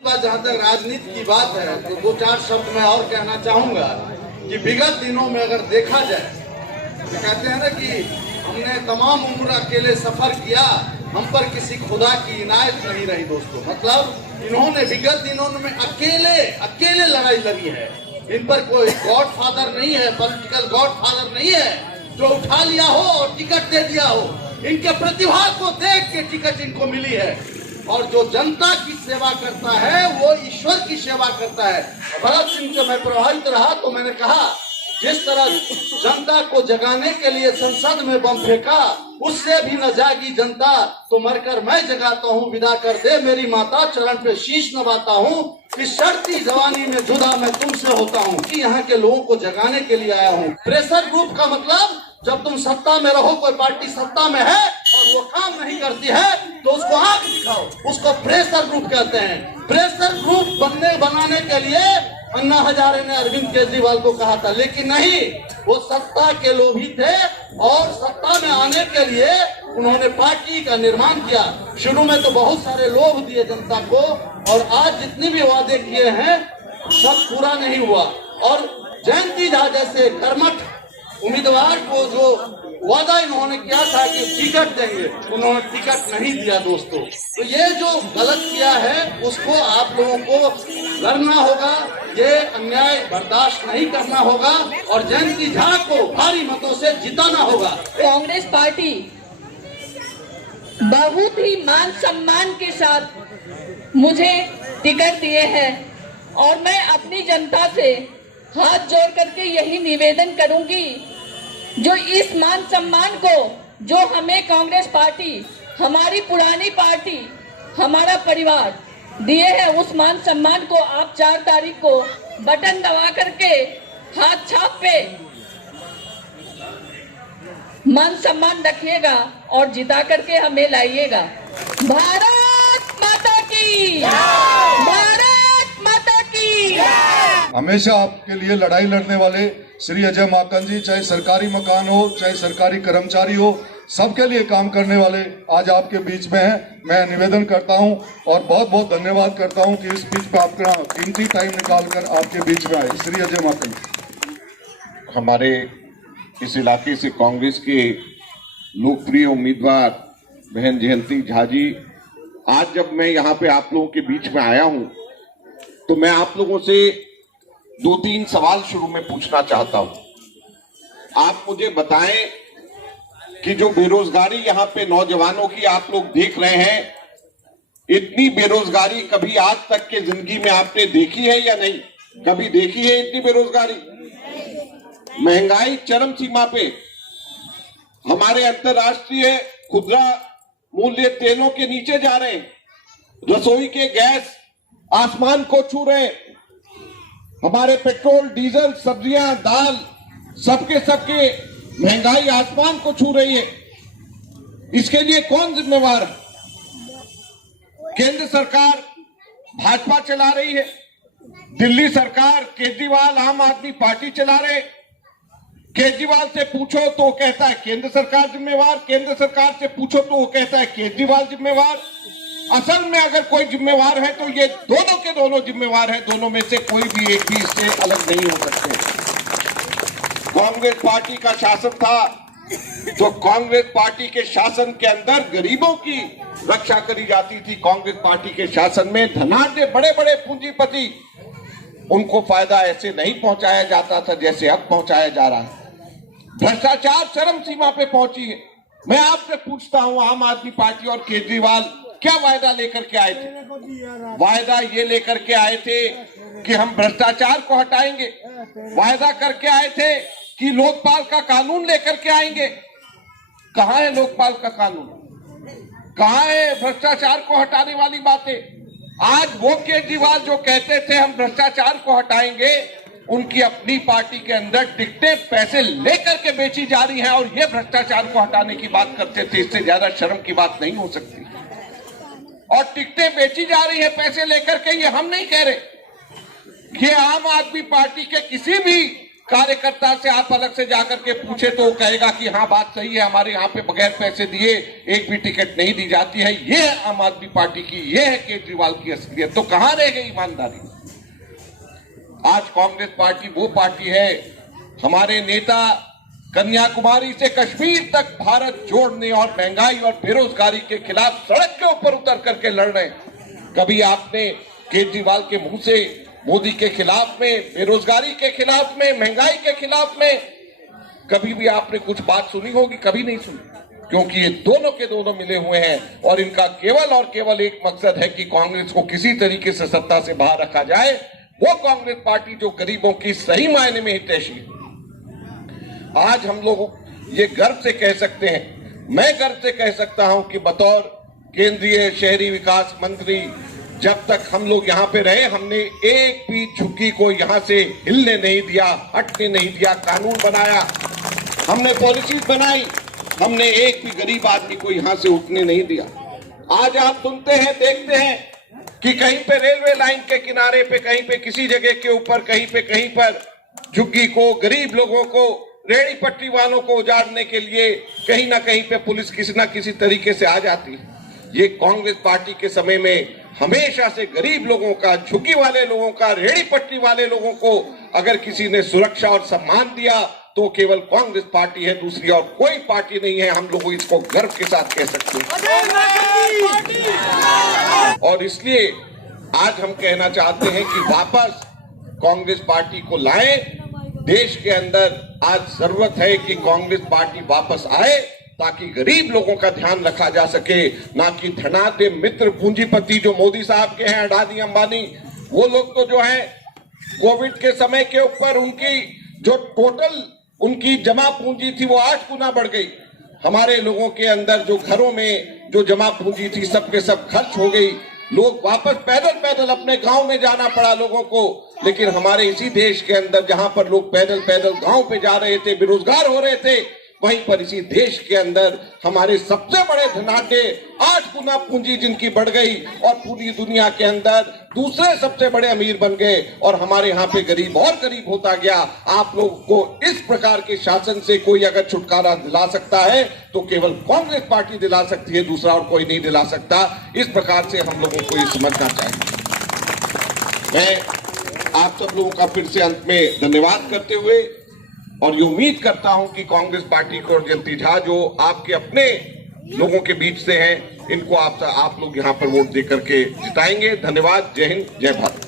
जहाँ तक राजनीति की बात है तो दो चार शब्द मैं और कहना चाहूंगा कि विगत दिनों में अगर देखा जाए तो कहते हैं ना कि हमने तमाम उम्र अकेले सफर किया, हम पर किसी खुदा की इनायत नहीं रही। दोस्तों, मतलब इन्होंने विगत दिनों में अकेले लड़ाई लड़ी है। इन पर कोई गॉड फादर नहीं है, पॉलिटिकल गॉड फादर नहीं है जो उठा लिया हो और टिकट दे दिया हो। इनके प्रतिभा को देख के टिकट इनको मिली है और जो जनता की सेवा करता है वो ईश्वर की सेवा करता है। भगत सिंह से मैं प्रभावित रहा तो मैंने कहा जिस तरह जनता को जगाने के लिए संसद में बम फेंका, उससे भी न जागी जनता तो मरकर मैं जगाता हूँ। विदा कर दे मेरी माता, चरण पे शीश नवाता हूँ। इस शर्ती जवानी में जुदा मैं तुमसे होता हूँ। कि यहाँ के लोगों को जगाने के लिए आया हूँ। प्रेशर ग्रुप का मतलब जब तुम सत्ता में रहो, कोई पार्टी सत्ता में है और वो काम नहीं करती है तो उसको आंख दिखाओ, उसको प्रेशर ग्रुप कहते हैं। प्रेशर ग्रुप बनाने के लिए अन्ना हजारे ने अरविंद केजरीवाल को कहा था, लेकिन नहीं, वो सत्ता के लोभी थे और सत्ता में आने के लिए उन्होंने पार्टी का निर्माण किया। शुरू में तो बहुत सारे लोभ दिए जनता को और आज जितने भी वादे किए हैं सब पूरा नहीं हुआ। और जयंती झा जैसे कर्मठ उम्मीदवार को जो वादा इन्होंने किया था कि टिकट देंगे, उन्होंने टिकट नहीं दिया। दोस्तों, तो ये जो गलत किया है उसको आप लोगों को लड़ना होगा, ये अन्याय बर्दाश्त नहीं करना होगा और जयंती झा को भारी मतों से जिताना होगा। कांग्रेस पार्टी बहुत ही मान सम्मान के साथ मुझे टिकट दिए हैं और मैं अपनी जनता से हाथ जोड़ करके यही निवेदन करूंगी, जो इस मान सम्मान को जो हमें कांग्रेस पार्टी, हमारी पुरानी पार्टी, हमारा परिवार दिए हैं, उस मान सम्मान को आप 4 तारीख को बटन दबा करके हाथ छाप पे मान सम्मान रखिएगा और जिता करके हमें लाइएगा। भारत माता की, भारत माता की। हमेशा आपके लिए लड़ाई लड़ने वाले श्री अजय माकन जी, चाहे सरकारी मकान हो चाहे सरकारी कर्मचारी हो, सबके लिए काम करने वाले आज आपके बीच में हैं। मैं निवेदन करता हूं और बहुत बहुत धन्यवाद करता हूं कि इस बीच में आपका कीमती टाइम निकालकर आपके बीच में आए। श्री अजय माकन हमारे इस इलाके से कांग्रेस के लोकप्रिय उम्मीदवार बहन जयंती झा जी, आज जब मैं यहाँ पे आप लोगों के बीच में आया हूं तो मैं आप लोगों से 2-3 सवाल शुरू में पूछना चाहता हूं। आप मुझे बताएं कि जो बेरोजगारी यहाँ पे नौजवानों की आप लोग देख रहे हैं, इतनी बेरोजगारी कभी आज तक के जिंदगी में आपने देखी है या नहीं? कभी देखी है इतनी बेरोजगारी? महंगाई चरम सीमा पे, हमारे अंतरराष्ट्रीय खुदरा मूल्य तेलों के नीचे जा रहे हैं, रसोई के गैस आसमान को छू रहे हैं, हमारे पेट्रोल डीजल सब्जियां दाल सबके महंगाई आसमान को छू रही है। इसके लिए कौन जिम्मेवार है? केंद्र सरकार भाजपा चला रही है, दिल्ली सरकार केजरीवाल आम आदमी पार्टी चला रहे। केजरीवाल से पूछो तो वो कहता है केंद्र सरकार जिम्मेवार, केंद्र सरकार से पूछो तो वो कहता है केजरीवाल जिम्मेवार। असल में अगर कोई जिम्मेवार है तो ये दोनों के दोनों जिम्मेवार हैं। दोनों में से कोई भी एक भी इससे अलग नहीं हो सकते। कांग्रेस पार्टी का शासन था तो कांग्रेस पार्टी के शासन के अंदर गरीबों की रक्षा करी जाती थी। कांग्रेस पार्टी के शासन में धनाढ्य बड़े बड़े पूंजीपति, उनको फायदा ऐसे नहीं पहुंचाया जाता था जैसे अब पहुंचाया जा रहा है। भ्रष्टाचार चरम सीमा पे पहुंची है। मैं आपसे पूछता हूं, आम आदमी पार्टी और केजरीवाल क्या वायदा लेकर के आए थे? वायदा ये लेकर के आए थे कि हम भ्रष्टाचार को हटाएंगे, वायदा करके आए थे कि लोकपाल का कानून लेकर के आएंगे। कहां है लोकपाल का कानून? कहां है भ्रष्टाचार को हटाने वाली बातें? आज वो केजरीवाल जो कहते थे हम भ्रष्टाचार को हटाएंगे, उनकी अपनी पार्टी के अंदर टिकटें पैसे लेकर के बेची जा रही हैं और ये भ्रष्टाचार को हटाने की बात करते थे। इससे ज्यादा शर्म की बात नहीं हो सकती। और टिकटें बेची जा रही है पैसे लेकर के, ये हम नहीं कह रहे। ये आम आदमी पार्टी के किसी भी कार्यकर्ता से आप अलग से जाकर के पूछे तो वो कहेगा कि हाँ बात सही है, हमारे यहाँ पे बगैर पैसे दिए एक भी टिकट नहीं दी जाती है। ये है आम आदमी पार्टी की, ये है केजरीवाल की असलियत। तो कहां रह गई ईमानदारी? आज कांग्रेस पार्टी वो पार्टी है, हमारे नेता कन्याकुमारी से कश्मीर तक भारत जोड़ने और महंगाई और बेरोजगारी के खिलाफ सड़क के ऊपर उतर करके लड़ रहे हैं। कभी आपने केजरीवाल के मुंह से मोदी के खिलाफ में, बेरोजगारी के खिलाफ में, महंगाई के खिलाफ में कभी भी आपने कुछ बात सुनी होगी? कभी नहीं सुनी, क्योंकि ये दोनों के दोनों मिले हुए हैं और इनका केवल और केवल एक मकसद है कि कांग्रेस को किसी तरीके से सत्ता से बाहर रखा जाए। वो कांग्रेस पार्टी जो गरीबों की सही मायने में हितैषी है। आज हम लोग ये गर्व से कह सकते हैं, मैं गर्व से कह सकता हूं कि बतौर केंद्रीय शहरी विकास मंत्री जब तक हम लोग यहाँ पे रहे, हमने एक भी झुग्गी को यहाँ से हिलने नहीं दिया, हटने नहीं दिया। कानून बनाया, हमने पॉलिसीज बनाई, हमने एक भी गरीब आदमी को यहाँ से उठने नहीं दिया। आज आप सुनते हैं, देखते हैं कि कहीं पे रेलवे लाइन के किनारे पे, कहीं पे किसी जगह के ऊपर, कहीं पर झुग्गी को, गरीब लोगों को, रेहड़ी पट्टी वालों को उजाड़ने के लिए कहीं ना कहीं पे पुलिस किसी ना किसी तरीके से आ जाती है। ये कांग्रेस पार्टी के समय में हमेशा से गरीब लोगों का, झुग्गी वाले लोगों का, रेहड़ी पट्टी वाले लोगों को अगर किसी ने सुरक्षा और सम्मान दिया तो केवल कांग्रेस पार्टी है, दूसरी और कोई पार्टी नहीं है। हम लोग इसको गर्व के साथ कह सकते हैं। और इसलिए आज हम कहना चाहते हैं कि वापस कांग्रेस पार्टी को लाएं। देश के अंदर आज जरूरत है कि कांग्रेस पार्टी वापस आए ताकि गरीब लोगों का ध्यान रखा जा सके, ना कि धनाढ्य मित्र पूंजीपति जो मोदी साहब के हैं, अडानी अंबानी, वो लोग तो जो है कोविड के समय के ऊपर उनकी जो टोटल उनकी जमा पूंजी थी वो 8 गुना बढ़ गई। हमारे लोगों के अंदर जो घरों में जो जमा पूंजी थी सब के सब खर्च हो गई। लोग वापस पैदल पैदल अपने गांव में जाना पड़ा लोगों को। लेकिन हमारे इसी देश के अंदर जहां पर लोग पैदल पैदल गांव पे जा रहे थे, बेरोजगार हो रहे थे, वहीं पर इसी देश के अंदर हमारे सबसे बड़े धनाढ्य 8 गुना पूंजी जिनकी बढ़ गई और पूरी दुनिया के अंदर दूसरे सबसे बड़े अमीर बन गए और हमारे यहाँ पे गरीब और गरीब होता गया। आप लोगों को इस प्रकार के शासन से कोई अगर छुटकारा दिला सकता है तो केवल कांग्रेस पार्टी दिला सकती है, दूसरा और कोई नहीं दिला सकता। इस प्रकार से हम लोगों को ये समझना चाहिए। मैं आप सब लोगों का फिर से अंत में धन्यवाद करते हुए और ये उम्मीद करता हूं कि कांग्रेस पार्टी को और जयंती झा जो आपके अपने लोगों के बीच से हैं, इनको आप लोग यहां पर वोट देकर के जिताएंगे। धन्यवाद। जय हिंद, जय भारत।